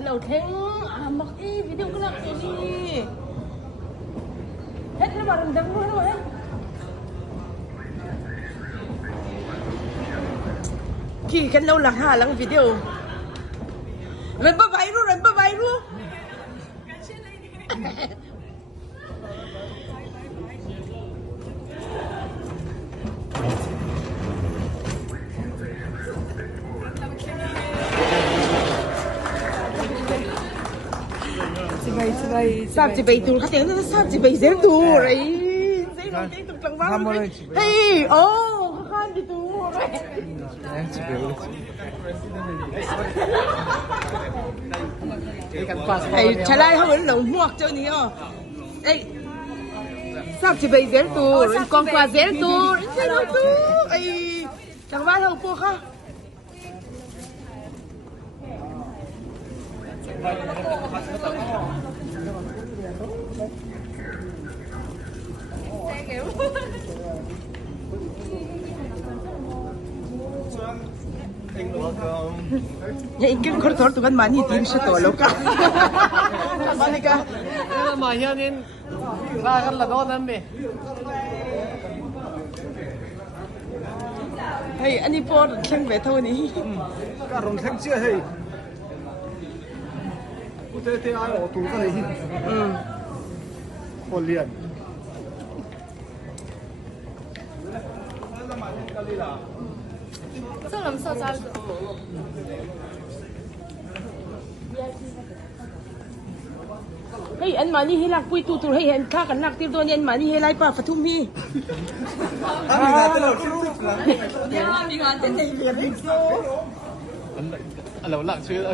anh đầu thèn mặc y video cái nào cái gì hết nó mà đừng đắng luôn hết khi cái lâu là hà lăng video lần ba bay luôn sắp chỉ bảy tuổi, khách tiếng nó sắp chỉ bảy giờ tuổi rồi, giấy nó tiếng tụt lăng vang rồi, hey, khăn đi tuổi rồi, hey, trả lại không vẫn lẩu hmuak cho nhỉ, hey, sắp chỉ bảy giờ tuổi, con qua giờ tuổi, giấy nó tuổi, hey, chẳng phải đâu cô ha. Ya ikan kotor tu kan mani tin sa tolo ka. Mani ka. Ano mahiyanin rakan lado namin. Hey, ani po keng be thau ni. Karong thang chia hey. Ute ai ở tủ cái này. Còn liền. sao làm sao ra Hey, anh mani hilak pui tu tu hey anh kha kan nak tir don anh mani helai pa fathum hi. mình ăn tên này liền Lẩu lặng chứ.